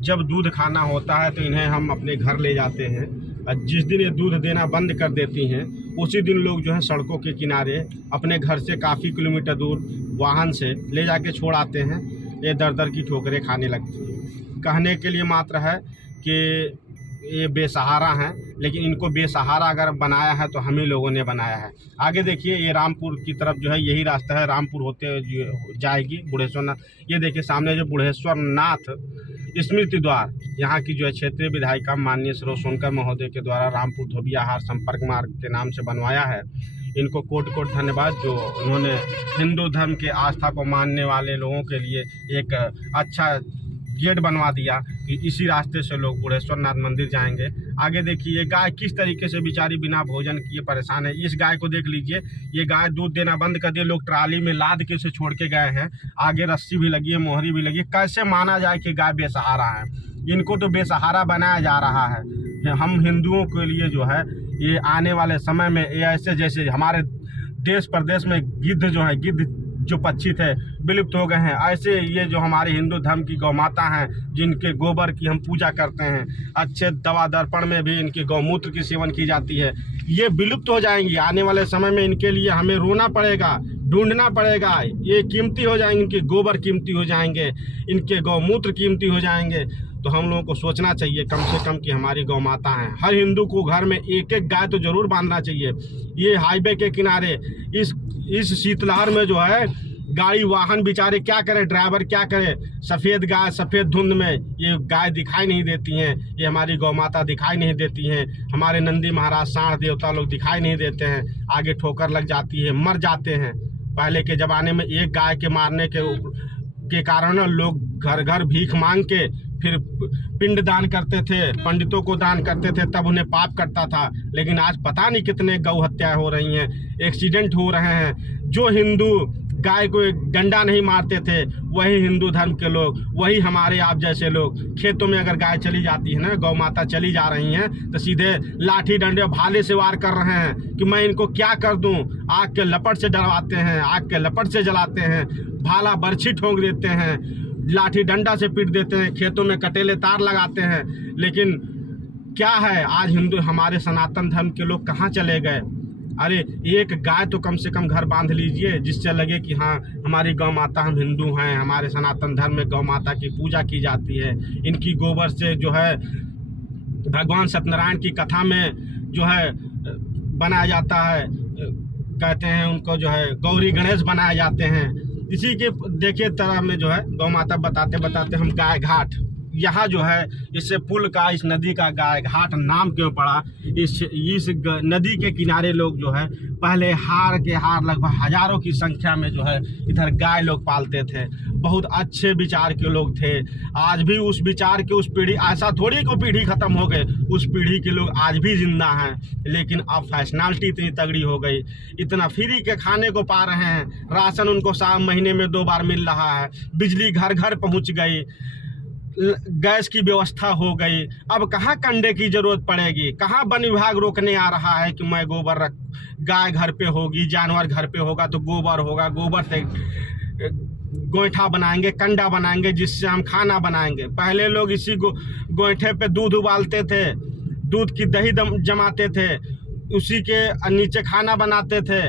जब दूध खाना होता है तो इन्हें हम अपने घर ले जाते हैं और जिस दिन ये दूध देना बंद कर देती हैं उसी दिन लोग जो है सड़कों के किनारे अपने घर से काफ़ी किलोमीटर दूर वाहन से ले जाके छोड़ आते हैं। ये दर की ठोकरें खाने लगती हैं। कहने के लिए मात्र है कि ये बेसहारा हैं, लेकिन इनको बेसहारा अगर बनाया है तो हम ही लोगों ने बनाया है। आगे देखिए ये रामपुर की तरफ जो है यही रास्ता है, रामपुर होते जाएगी बुढ़ेश्वर नाथ। ये देखिए सामने जो बुढ़ेश्वर नाथ स्मृति द्वार यहाँ की जो है क्षेत्रीय विधायिका माननीय सरोज सोनकर महोदय के द्वारा रामपुर धोबिया हार संपर्क मार्ग के नाम से बनवाया है। इनको कोट धन्यवाद जो उन्होंने हिंदू धर्म के आस्था को मानने वाले लोगों के लिए एक अच्छा गेट बनवा दिया कि इसी रास्ते से लोग बुढ़ेश्वर नाथ मंदिर जाएंगे। आगे देखिए ये गाय किस तरीके से बेचारी बिना भोजन किए परेशान है। इस गाय को देख लीजिए, ये गाय दूध देना बंद कर दिए, लोग ट्राली में लाद के उसे छोड़ के गए हैं। आगे रस्सी भी लगी है, मोहरी भी लगी है। कैसे माना जाए कि गाय बेसहारा है? इनको तो बेसहारा बनाया जा रहा है। हम हिंदुओं के लिए जो है ये आने वाले समय में ये ऐसे जैसे हमारे देश प्रदेश में गिद्ध जो है, गिद्ध जो पक्षी थे विलुप्त हो गए हैं, ऐसे ये जो हमारे हिंदू धर्म की गौ माता हैं जिनके गोबर की हम पूजा करते हैं, अच्छे दवा दर्पण में भी इनके गौमूत्र की सेवन की जाती है, ये विलुप्त हो जाएंगी। आने वाले समय में इनके लिए हमें रोना पड़ेगा, ढूंढना पड़ेगा। ये कीमती हो जाएंगे, इनके गोबर कीमती हो जाएंगे, इनके गौमूत्र कीमती हो जाएंगे। तो हम लोगों को सोचना चाहिए कम से कम कि हमारी गौ माता हैं। हर हिंदू को घर में एक गाय तो जरूर बांधना चाहिए। ये हाईवे के किनारे इस शीतलहर में जो है गाड़ी वाहन बेचारे क्या करे, ड्राइवर क्या करे, सफ़ेद गाय सफ़ेद धुंध में ये गाय दिखाई नहीं देती हैं, ये हमारी गौ माता दिखाई नहीं देती हैं, हमारे नंदी महाराज सांड देवता लोग दिखाई नहीं देते हैं। आगे ठोकर लग जाती है, मर जाते हैं। पहले के ज़माने में एक गाय के मारने के कारण लोग घर घर भीख मांग के फिर पिंड दान करते थे, पंडितों को दान करते थे, तब उन्हें पाप करता था। लेकिन आज पता नहीं कितने गौ हत्याएं हो रही हैं, एक्सीडेंट हो रहे हैं। जो हिंदू गाय को डंडा नहीं मारते थे वही हिंदू धर्म के लोग, वही हमारे आप जैसे लोग खेतों में अगर गाय चली जाती है ना, गौ माता चली जा रही हैं तो सीधे लाठी डंडे भाले से वार कर रहे हैं कि मैं इनको क्या कर दूं। आग के लपट से डरवाते हैं, आग के लपट से जलाते हैं, भाला बर्छी ठोक देते हैं, लाठी डंडा से पीट देते हैं, खेतों में कटेले तार लगाते हैं। लेकिन क्या है आज हिंदू हमारे सनातन धर्म के लोग कहाँ चले गए? अरे एक गाय तो कम से कम घर बांध लीजिए, जिससे लगे कि हाँ हमारी गौ माता, हम हिंदू हैं, हमारे सनातन धर्म में गौ माता की पूजा की जाती है। इनकी गोबर से जो है भगवान सत्यनारायण की कथा में जो है बनाया जाता है, कहते हैं उनको जो है गौरी गणेश बनाए जाते हैं। इसी के देखिए तरह में जो है गौ माता बताते बताते हम गाय घाट, यहाँ जो है इससे पुल का, इस नदी का गाय घाट नाम क्यों पड़ा, इस नदी के किनारे लोग जो है पहले हार के हार लगभग हजारों की संख्या में जो है इधर गाय लोग पालते थे। बहुत अच्छे विचार के लोग थे। आज भी उस विचार के उस पीढ़ी, ऐसा थोड़ी को पीढ़ी खत्म हो गए, उस पीढ़ी के लोग आज भी जिंदा हैं। लेकिन अब फैशनैलिटी इतनी तगड़ी हो गई, इतना फ्री के खाने को पा रहे हैं, राशन उनको महीने में 2 बार मिल रहा है, बिजली घर घर पहुंच गई, गैस की व्यवस्था हो गई। अब कहाँ कंडे की जरूरत पड़ेगी, कहाँ वन विभाग रोकने आ रहा है कि मैं गोबर रख, गाय घर पे होगी, जानवर घर पे होगा तो गोबर होगा, गोबर से गोईठा बनाएंगे, कंडा बनाएंगे, जिससे हम खाना बनाएंगे। पहले लोग इसी गोईठे पे दूध उबालते थे, दूध की दही जमाते थे, उसी के नीचे खाना बनाते थे,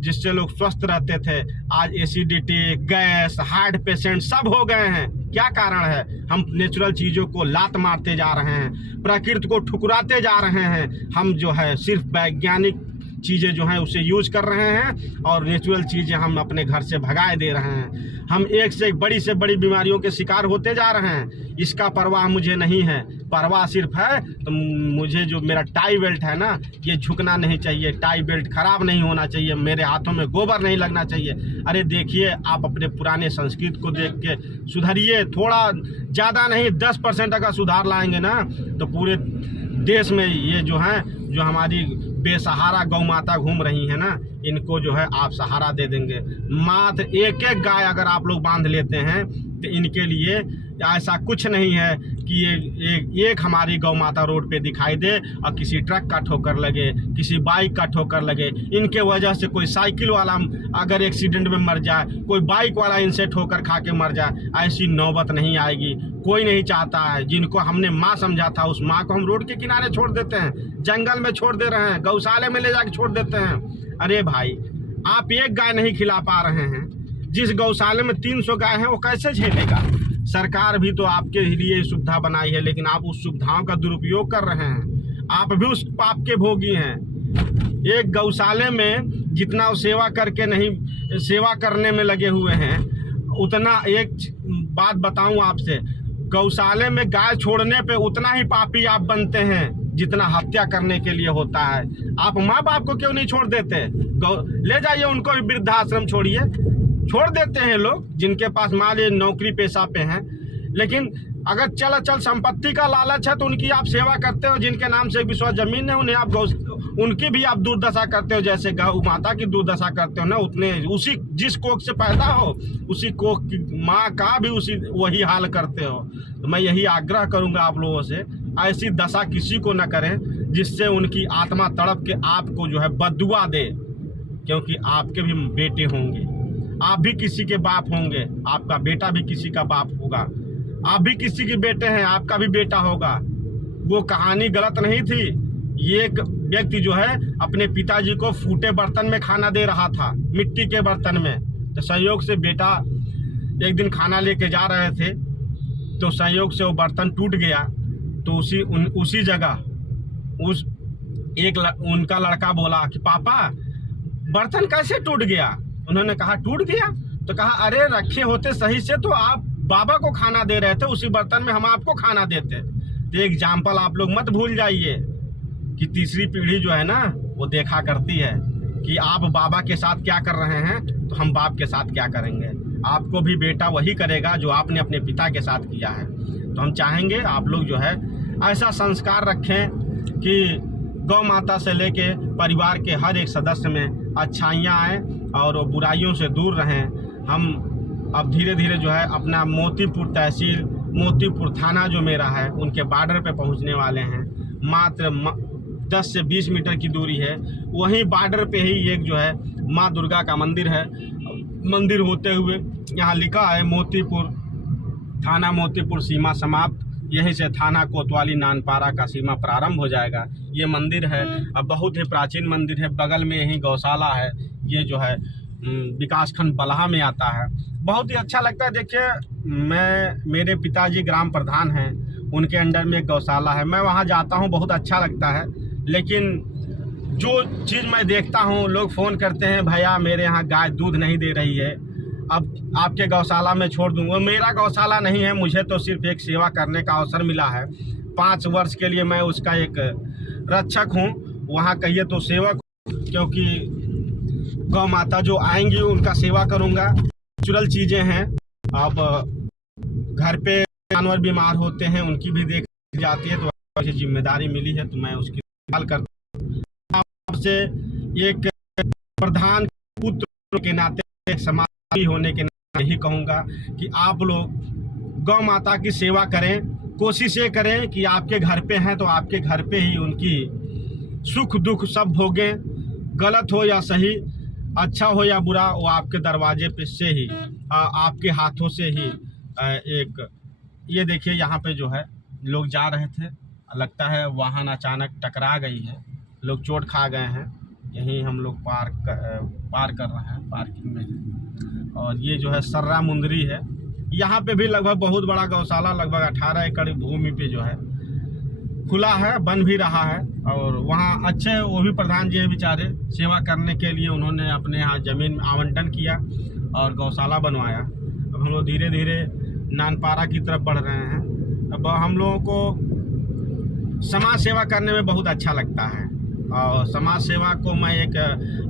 जिससे लोग स्वस्थ रहते थे। आज एसिडिटी, गैस, हार्ट पेशेंट सब हो गए हैं। क्या कारण है? हम नेचुरल चीज़ों को लात मारते जा रहे हैं, प्रकृति को ठुकराते जा रहे हैं। हम जो है सिर्फ वैज्ञानिक चीज़ें जो हैं उसे यूज कर रहे हैं और नेचुरल चीज़ें हम अपने घर से भगाए दे रहे हैं। हम एक से बड़ी बीमारियों के शिकार होते जा रहे हैं। इसका परवाह मुझे नहीं है। परवाह सिर्फ है तो मुझे जो मेरा टाई बेल्ट है ना, ये झुकना नहीं चाहिए, टाई बेल्ट खराब नहीं होना चाहिए, मेरे हाथों में गोबर नहीं लगना चाहिए। अरे देखिए, आप अपने पुराने संस्कृति को देख के सुधरिए, थोड़ा ज़्यादा नहीं 10% अगर सुधार लाएंगे ना तो पूरे देश में ये जो है, जो हमारी बेसहारा गौ माता घूम रही है ना, इनको जो है आप सहारा दे देंगे। मात्र एक गाय अगर आप लोग बांध लेते हैं तो इनके लिए ऐसा कुछ नहीं है कि ये एक हमारी गौ माता रोड पे दिखाई दे और किसी ट्रक का ठोकर लगे, किसी बाइक का ठोकर लगे, इनके वजह से कोई साइकिल वाला अगर एक्सीडेंट में मर जाए, कोई बाइक वाला इनसे ठोकर खा के मर जाए, ऐसी नौबत नहीं आएगी। कोई नहीं चाहता है। जिनको हमने माँ समझा था, उस माँ को हम रोड के किनारे छोड़ देते हैं, जंगल में छोड़ दे रहे हैं, गौशाले में ले जाके छोड़ देते हैं। अरे भाई, आप एक गाय नहीं खिला पा रहे हैं, जिस गौशाले में 300 गाय हैं वो कैसे झेलेगा? सरकार भी तो आपके लिए सुविधा बनाई है, लेकिन आप उस सुविधाओं का दुरुपयोग कर रहे हैं। आप भी उस पाप के भोगी हैं। एक गौशाले में जितना सेवा करके नहीं, सेवा करने में लगे हुए हैं, उतना, एक बात बताऊं आपसे, गौशाले में गाय छोड़ने पे उतना ही पापी आप बनते हैं जितना हत्या करने के लिए होता है। आप माँ बाप को क्यों नहीं छोड़ देते? ले जाइए उनको भी वृद्धाश्रम छोड़िए, छोड़ देते हैं लोग जिनके पास मान लीजिए नौकरी पेशा पे हैं। लेकिन अगर चल संपत्ति का लालच है तो उनकी आप सेवा करते हो, जिनके नाम से विश्व जमीन है उन्हें आप उनकी भी आप दुर्दशा करते हो, जैसे गौ माता की दुर्दशा करते हो ना, उतने उसी जिस कोख से पैदा हो उसी कोख की माँ का भी वही हाल करते हो। तो मैं यही आग्रह करूँगा आप लोगों से, ऐसी दशा किसी को न करें जिससे उनकी आत्मा तड़प के आपको जो है बद्दुआ दे, क्योंकि आपके भी बेटे होंगे, आप भी किसी के बाप होंगे, आपका बेटा भी किसी का बाप होगा, आप भी किसी के बेटे हैं, आपका भी बेटा होगा। वो कहानी गलत नहीं थी। ये एक व्यक्ति जो है अपने पिताजी को फूटे बर्तन में खाना दे रहा था, मिट्टी के बर्तन में। तो संयोग से बेटा एक दिन खाना लेके जा रहे थे तो संयोग से वो बर्तन टूट गया। तो उसी जगह उनका लड़का बोला कि पापा बर्तन कैसे टूट गया? उन्होंने कहा टूट गया? तो कहा अरे रखे होते सही से तो आप बाबा को खाना दे रहे थे, उसी बर्तन में हम आपको खाना देते। तो एग्जाम्पल आप लोग मत भूल जाइए कि तीसरी पीढ़ी जो है ना वो देखा करती है कि आप बाबा के साथ क्या कर रहे हैं तो हम बाप के साथ क्या करेंगे। आपको भी बेटा वही करेगा जो आपने अपने पिता के साथ किया है। तो हम चाहेंगे आप लोग जो है ऐसा संस्कार रखें कि गौ माता से लेके परिवार के हर एक सदस्य में अच्छाइयाँ आएँ और वो बुराइयों से दूर रहें। हम अब धीरे धीरे जो है अपना मोतीपुर तहसील, मोतीपुर थाना जो मेरा है, उनके बॉर्डर पे पहुंचने वाले हैं। मात्र 10 से 20 मीटर की दूरी है। वहीं बॉर्डर पे ही एक जो है माँ दुर्गा का मंदिर है। मंदिर होते हुए यहाँ लिखा है मोतीपुर थाना, मोतीपुर सीमा समाप्त। यहीं से थाना कोतवाली नानपारा का सीमा प्रारंभ हो जाएगा। ये मंदिर है, अब बहुत ही प्राचीन मंदिर है। बगल में यहीं गौशाला है, ये जो है विकासखंड बलहा में आता है। बहुत ही अच्छा लगता है। देखिए मेरे पिताजी ग्राम प्रधान हैं, उनके अंडर में एक गौशाला है। मैं वहाँ जाता हूँ, बहुत अच्छा लगता है। लेकिन जो चीज़ मैं देखता हूँ, लोग फ़ोन करते हैं, भैया मेरे यहाँ गाय दूध नहीं दे रही है, अब आपके गौशाला में छोड़ दूँगा। मेरा गौशाला नहीं है, मुझे तो सिर्फ एक सेवा करने का अवसर मिला है। 5 वर्ष के लिए मैं उसका एक रक्षक हूँ, वहाँ कहिए तो सेवक, क्योंकि गौ माता जो आएंगी उनका सेवा करूँगा। नेचुरल चीज़ें हैं। अब घर पे जानवर बीमार होते हैं, उनकी भी देख जाती है, तो मुझे जिम्मेदारी मिली है, तो मैं उसकी देखभाल करता हूँ। आपसे एक प्रधान पुत्र के नाते, एक समाज होने के नाते यही कहूँगा कि आप लोग गौ माता की सेवा करें। कोशिश ये करें कि आपके घर पे हैं तो आपके घर पे ही उनकी सुख दुख सब भोगें। गलत हो या सही, अच्छा हो या बुरा, वो आपके दरवाजे पे से ही आपके हाथों से ही एक ये देखिए यहाँ पे जो है लोग जा रहे थे, लगता है वाहन अचानक टकरा गई है, लोग चोट खा गए हैं। यहीं हम लोग पार कर रहे हैं, पार्किंग में है। और ये जो है सर्रा मुंदरी है, यहाँ पे भी लगभग बहुत बड़ा गौशाला, लगभग 18 एकड़ भूमि पे जो है खुला है, बन भी रहा है। और वहाँ अच्छे वो भी प्रधान जी हैं बेचारे, सेवा करने के लिए उन्होंने अपने यहाँ ज़मीन आवंटन किया और गौशाला बनवाया। अब हम लोग धीरे धीरे नानपारा की तरफ बढ़ रहे हैं। अब हम लोगों को समाज सेवा करने में बहुत अच्छा लगता है, और समाज सेवा को मैं एक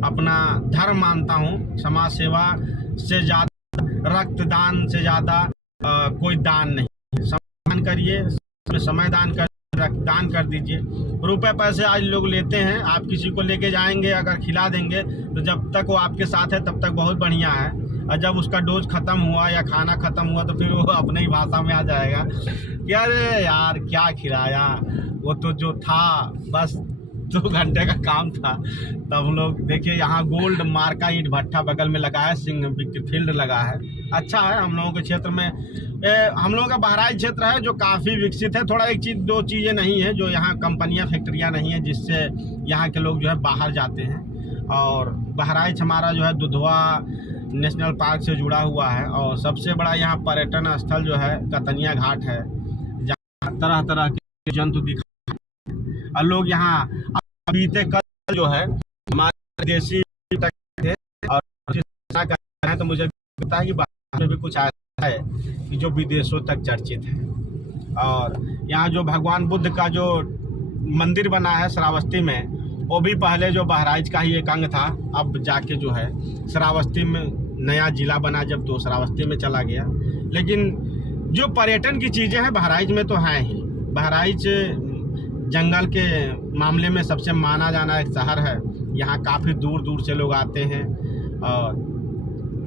अपना धर्म मानता हूँ। समाज सेवा से ज़्यादा, रक्तदान से ज़्यादा कोई दान नहीं। सम्मान करिए, समय दान कर दीजिए। रुपए पैसे आज लोग लेते हैं, आप किसी को लेके जाएंगे, अगर खिला देंगे तो जब तक वो आपके साथ है तब तक बहुत बढ़िया है, और जब उसका डोज ख़त्म हुआ या खाना ख़त्म हुआ तो फिर वो अपने ही भाषा में आ जाएगा कि अरे यार क्या खिलाया, वो तो जो था बस 2 घंटे का काम था। तब लोग देखिए यहाँ गोल्ड मार्का ईंट भट्ठा बगल में लगा है, सिंह फील्ड लगा है, अच्छा है। हम लोगों के क्षेत्र में हम लोगों का बहराइच क्षेत्र है जो काफ़ी विकसित है। थोड़ा एक चीज़, 2 चीज़ें नहीं है, जो यहाँ कंपनियाँ फैक्ट्रियाँ नहीं है जिससे यहाँ के लोग जो है बाहर जाते हैं। और बहराइच हमारा जो है दुधवा नेशनल पार्क से जुड़ा हुआ है, और सबसे बड़ा यहाँ पर्यटन स्थल जो है कतनिया घाट है, जहाँ तरह तरह के जंतु दिखा, और लोग यहाँ बीते कल जो है हमारे देसी थे, और तो मुझे पता है कि बाहर में भी कुछ ऐसा है कि जो विदेशों तक चर्चित है। और यहाँ जो भगवान बुद्ध का जो मंदिर बना है श्रावस्ती में, वो भी पहले जो बहराइच का ही एक अंग था, अब जाके जो है श्रावस्ती में नया जिला बना, जब तो श्रावस्ती में चला गया। लेकिन जो पर्यटन की चीज़ें हैं बहराइच में तो हैं ही। बहराइच जंगल के मामले में सबसे माना जाना एक शहर है। यहाँ काफ़ी दूर दूर से लोग आते हैं और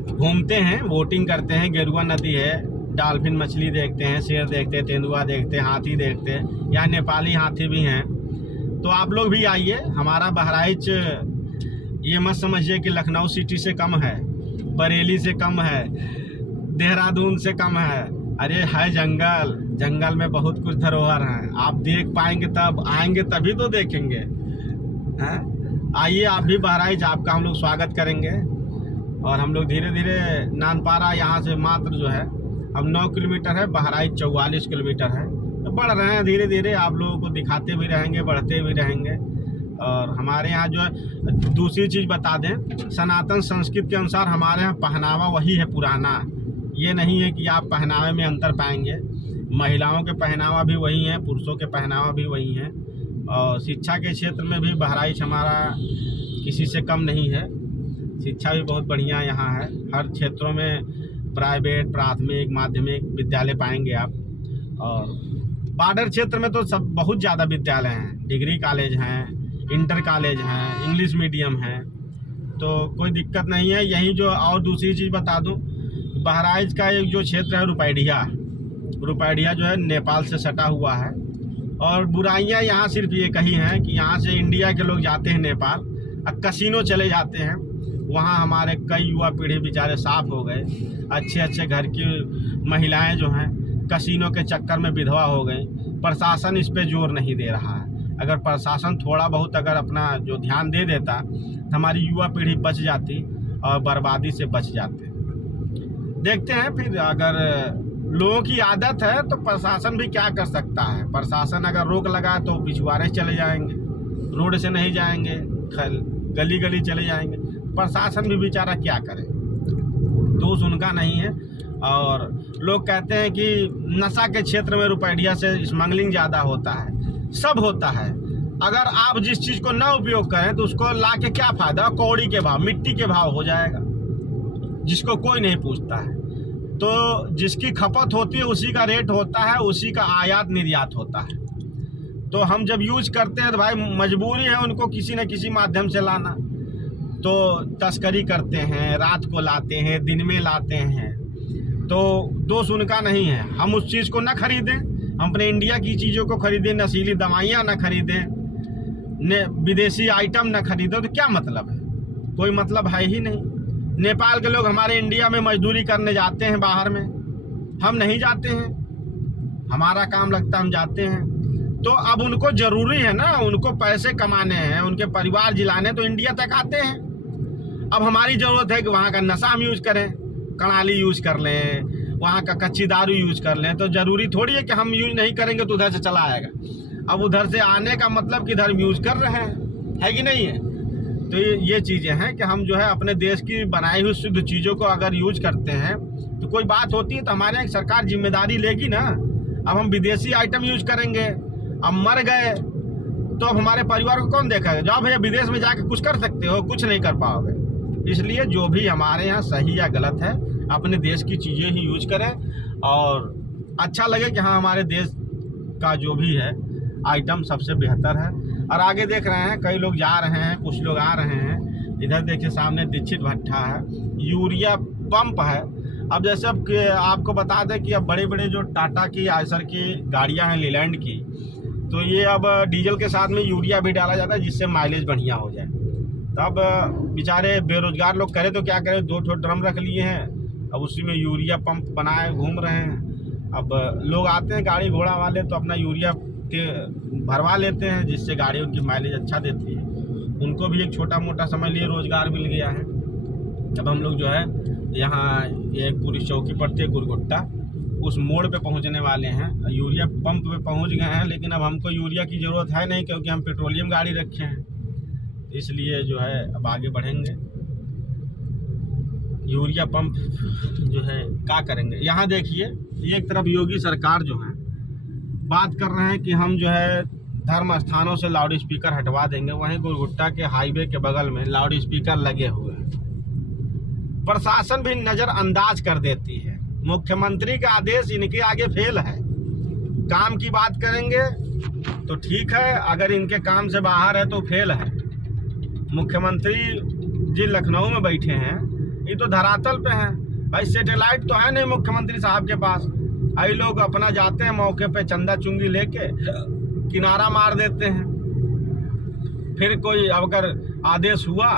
घूमते हैं, बोटिंग करते हैं। गेरुआ नदी है, डॉल्फिन मछली देखते हैं, शेर देखते हैं, तेंदुआ देखते हैं, हाथी देखते हैं। यहाँ नेपाली हाथी भी हैं। तो आप लोग भी आइए। हमारा बहराइच ये मत समझिए कि लखनऊ सिटी से कम है, बरेली से कम है, देहरादून से कम है। अरे है जंगल, जंगल में बहुत कुछ धरोहर हैं। आप देख पाएंगे, तब आएंगे तभी तो देखेंगे। हैं, आइए आप भी बहराइच, आपका हम लोग स्वागत करेंगे। और हम लोग धीरे धीरे नानपारा यहाँ से मात्र जो है अब 9 किलोमीटर है, बहराइच 44 किलोमीटर है। तो बढ़ रहे हैं धीरे धीरे, आप लोगों को दिखाते भी रहेंगे, बढ़ते भी रहेंगे। और हमारे यहाँ जो है दूसरी चीज़ बता दें, सनातन संस्कृति के अनुसार हमारे यहाँ पहनावा वही है पुराना। ये नहीं है कि आप पहनावे में अंतर पाएंगे। महिलाओं के पहनावा भी वही है, पुरुषों के पहनावा भी वही है। और शिक्षा के क्षेत्र में भी बहराइच हमारा किसी से कम नहीं है। शिक्षा भी बहुत बढ़िया यहाँ है। हर क्षेत्रों में प्राइवेट, प्राथमिक, माध्यमिक विद्यालय पाएंगे आप। और बॉर्डर क्षेत्र में तो सब बहुत ज़्यादा विद्यालय हैं, डिग्री कॉलेज हैं, इंटर कॉलेज हैं, इंग्लिश मीडियम हैं, तो कोई दिक्कत नहीं है। यही जो और दूसरी चीज़ बता दूं, बहराइच का एक जो क्षेत्र है रुपैडिया जो है नेपाल से सटा हुआ है। और बुराइयां यहाँ सिर्फ ये कही हैं कि यहाँ से इंडिया के लोग जाते हैं नेपाल और कसिनो चले जाते हैं। वहाँ हमारे कई युवा पीढ़ी बेचारे साफ हो गए। अच्छे अच्छे घर की महिलाएं जो हैं कसिनो के चक्कर में विधवा हो गई। प्रशासन इस पे जोर नहीं दे रहा है। अगर प्रशासन थोड़ा बहुत अगर अपना जो ध्यान दे देता तो हमारी युवा पीढ़ी बच जाती और बर्बादी से बच जाते। देखते हैं फिर, अगर लोगों की आदत है तो प्रशासन भी क्या कर सकता है। प्रशासन अगर रोक लगाए तो पिछवाड़े चले जाएंगे, रोड से नहीं जाएंगे, गली गली चले जाएंगे। प्रशासन भी बेचारा क्या करे, दोष उनका नहीं है। और लोग कहते हैं कि नशा के क्षेत्र में रुपैया से स्मगलिंग ज़्यादा होता है। सब होता है, अगर आप जिस चीज़ को ना उपयोग करें तो उसको ला के क्या फ़ायदा। कौड़ी के भाव, मिट्टी के भाव हो जाएगा, जिसको कोई नहीं पूछता है। तो जिसकी खपत होती है उसी का रेट होता है, उसी का आयात निर्यात होता है। तो हम जब यूज करते हैं तो भाई मजबूरी है उनको किसी न किसी माध्यम से लाना। तो तस्करी करते हैं, रात को लाते हैं, दिन में लाते हैं, तो दोष उनका नहीं है। हम उस चीज़ को ना खरीदें, हम अपने इंडिया की चीज़ों को खरीदें, नशीली दवाइयाँ ना खरीदें, विदेशी आइटम ना खरीदें, तो क्या मतलब है? कोई मतलब है ही नहीं। नेपाल के लोग हमारे इंडिया में मजदूरी करने जाते हैं बाहर में, हम नहीं जाते हैं, हमारा काम लगता हम जाते हैं। तो अब उनको ज़रूरी है ना, उनको पैसे कमाने हैं, उनके परिवार जिलाने, तो इंडिया तक आते हैं। अब हमारी ज़रूरत है कि वहाँ का नशा हम यूज करें, कणाली यूज कर लें, वहाँ का कच्ची दारू यूज कर लें। तो ज़रूरी थोड़ी है कि हम यूज नहीं करेंगे तो उधर से चला आएगा। अब उधर से आने का मतलब कि इधर यूज कर रहे हैं, है कि नहीं है? तो ये चीज़ें हैं कि हम जो है अपने देश की बनाई हुई शुद्ध चीज़ों को अगर यूज करते हैं तो कोई बात होती है तो हमारे यहाँ सरकार जिम्मेदारी लेगी ना। अब हम विदेशी आइटम यूज करेंगे, अब मर गए तो अब हमारे परिवार को कौन देखेगा? जाओ भैया विदेश में जाके कुछ कर सकते हो, कुछ नहीं कर पाओगे। इसलिए जो भी हमारे यहाँ सही या गलत है, अपने देश की चीज़ें ही यूज करें और अच्छा लगे कि हाँ हमारे देश का जो भी है आइटम सबसे बेहतर है। और आगे देख रहे हैं कई लोग जा रहे हैं, कुछ लोग आ रहे हैं। इधर देखिए सामने दीक्षित भट्टा है, यूरिया पंप है। अब जैसे अब आपको बता दें कि अब बड़े बड़े जो टाटा की, आयसर की गाड़ियां हैं लीलैंड की, तो ये अब डीजल के साथ में यूरिया भी डाला जाता है जिससे माइलेज बढ़िया हो जाए। तो अब बेचारे बेरोजगार लोग करे तो क्या करें, 2 ड्रम रख लिए हैं, अब उसी में यूरिया पंप बनाए घूम रहे हैं। अब लोग आते हैं गाड़ी घोड़ा वाले तो अपना यूरिया भरवा लेते हैं, जिससे गाड़ी उनकी माइलेज अच्छा देती है। उनको भी एक छोटा मोटा समझ लिए रोजगार मिल गया है। अब हम लोग जो है यहाँ एक पुलिस चौकी पड़ती है गुरगुट्टा, उस मोड़ पे पहुँचने वाले हैं। यूरिया पंप पे पहुँच गए हैं, लेकिन अब हमको यूरिया की ज़रूरत है नहीं क्योंकि हम पेट्रोलियम गाड़ी रखे हैं, इसलिए जो है अब आगे बढ़ेंगे। यूरिया पंप जो है क्या करेंगे। यहाँ देखिए एक तरफ योगी सरकार जो है बात कर रहे हैं कि हम जो है धर्म स्थानों से लाउड स्पीकर हटवा देंगे, वहीं गुरगुट्टा के हाईवे के बगल में लाउड स्पीकर लगे हुए हैं। प्रशासन भी नज़रअंदाज कर देती है। मुख्यमंत्री का आदेश इनके आगे फेल है। काम की बात करेंगे तो ठीक है, अगर इनके काम से बाहर है तो फेल है। मुख्यमंत्री जी लखनऊ में बैठे हैं, ये तो धरातल पे हैं भाई, सैटेलाइट तो है नहीं मुख्यमंत्री साहब के पास। आई लोग अपना जाते हैं मौके पे चंदा चुंगी लेके किनारा मार देते हैं। फिर कोई अगर आदेश हुआ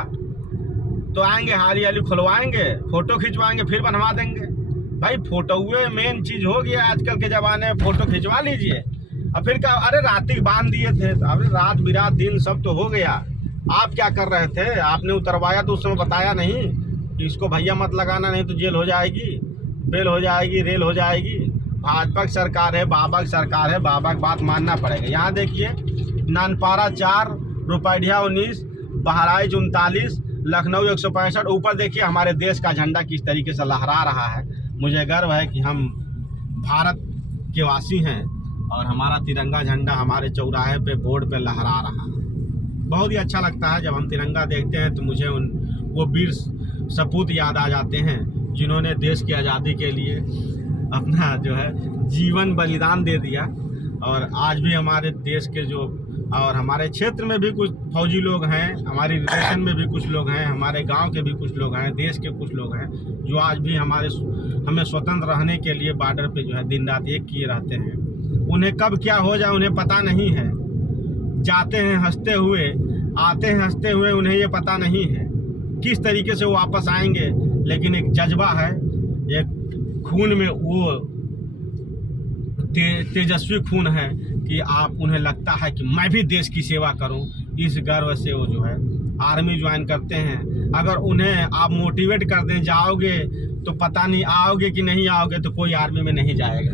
तो आएंगे, हाली हाली खुलवाएंगे, फोटो खिंचवाएंगे, फिर बनवा देंगे। भाई फोटोए मेन चीज हो गया आजकल के ज़माने में, फोटो खिंचवा लीजिए। अब फिर क्या, अरे रात ही बांध दिए थे, अरे रात बिरात दिन सब तो हो गया। आप क्या कर रहे थे? आपने उतरवाया तो उस समय बताया नहीं कि इसको भैया मत लगाना, नहीं तो जेल हो जाएगी, बेल हो जाएगी, रेल हो जाएगी। भाजपा की सरकार है, बाबा की सरकार है, बाबा की बात मानना पड़ेगा। यहाँ देखिए नानपारा 4, रुपैया 19, बहराइच 39, लखनऊ 165। ऊपर देखिए हमारे देश का झंडा किस तरीके से लहरा रहा है। मुझे गर्व है कि हम भारत के वासी हैं और हमारा तिरंगा झंडा हमारे चौराहे पे बोर्ड पे लहरा रहा है। बहुत ही अच्छा लगता है जब हम तिरंगा देखते हैं तो मुझे वो वीर सपूत याद आ जाते हैं जिन्होंने देश की आज़ादी के लिए अपना जो है जीवन बलिदान दे दिया। और आज भी हमारे देश के जो और हमारे क्षेत्र में भी कुछ फौजी लोग हैं, हमारी रिलेशन में भी कुछ लोग हैं, हमारे गांव के भी कुछ लोग हैं, देश के कुछ लोग हैं जो आज भी हमें स्वतंत्र रहने के लिए बॉर्डर पे जो है दिन रात एक किए रहते हैं। उन्हें कब क्या हो जाए उन्हें पता नहीं है। जाते हैं हंसते हुए, आते हैं हंसते हुए, उन्हें ये पता नहीं है किस तरीके से वो वापस आएंगे। लेकिन एक जज्बा है, एक खून में वो तेजस्वी खून है कि आप उन्हें लगता है कि मैं भी देश की सेवा करूं, इस गर्व से वो जो है आर्मी ज्वाइन करते हैं। अगर उन्हें आप मोटिवेट कर दें जाओगे तो पता नहीं आओगे कि नहीं आओगे, तो कोई आर्मी में नहीं जाएगा।